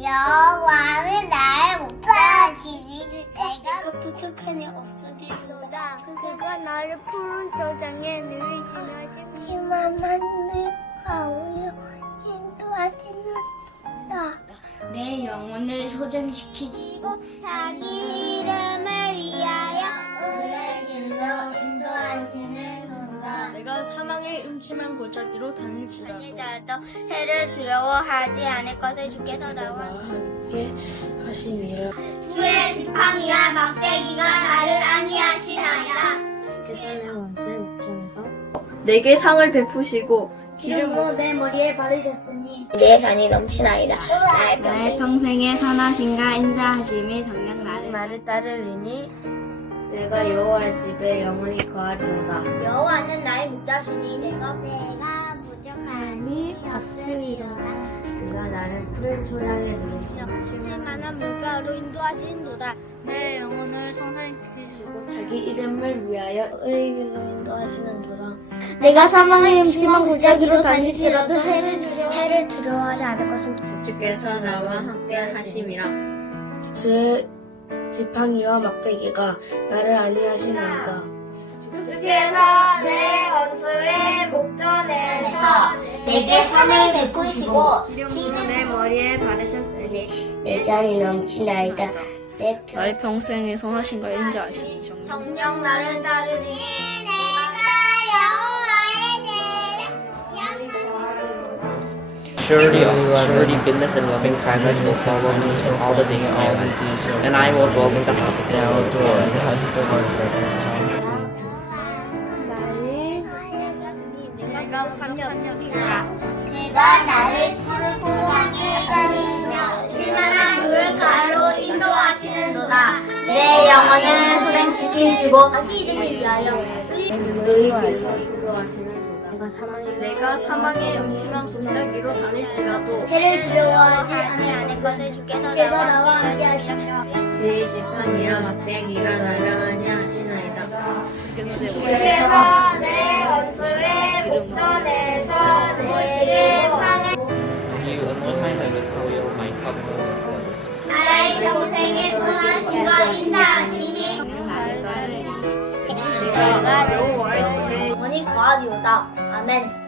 나를 못 봐주시니 내가 부족함이 없으리로다. 그가 나를 푸른 저장에 누이시며 심함한 내 가오요 인도하시는다 내 영혼을 소생시키시고 자기 사망의 음침한 골짜기로 다닐지라도 자도 해를 두려워하지 않을 것을 주께서 나와 함께 하시니라. 주의 지팡이와 막대기가 나를 원수의 목전에서 내게 상을 베푸시고 기름으로 내 머리에 바르셨으니 내 잔이 넘치나이다. 나의 나의 평생에 선하신가 인자하심이 정녕 나를 나를 따르리니 내가 여호와의 집에 영원히 거하리로다. 여호와는 나의 목자시니 내가 내가 부족함이 없으리로다. 그가 나를 푸른 초장에 누이시고 쓸만한 물가로 인도하신도다. 내 영혼을 선생시키시고 자기 이름을 위하여 의의 길로 인도하시는도다. 내가 사망의 음침한 골짜기로 다닐지라도 해를 두려워 해를 두려워하지 않을 것은 주께서 나와 함께 하심이라. 주의 지팡이와 막대기가 나를 안위하시나이다. 주께서 내 원수의 목전에서 내게 상을 베푸시고 기름으로 내 머리에 바르셨으니 내 잔이 넘치나이다. 내 나의 평생에 선하신 가 인자하시니 정녕 정령 나를 따르니 Surely, surely goodness and loving kindness will follow me all the days of my life, and I will dwell in the house of the Lord. 감격이라 그가 나를 푸른 고랑에 따르시며 실만한 물가로 인도하시는도다 내 영혼을 소생시키시고 자기 이름을 위하여 의의 길로 인도하시는도다 내가 사망의 음침한 골짜기로 다닐지라도 해를 두려워하지 않을 것을 주께서 나와 함께 하시며 주의 지팡이와 막대기가 나를 안위하시나이다. 주께서 내 원수의 목전에서 내게 overflows. 나의 평생에 선하신과 따르니. 내가 여호와의 집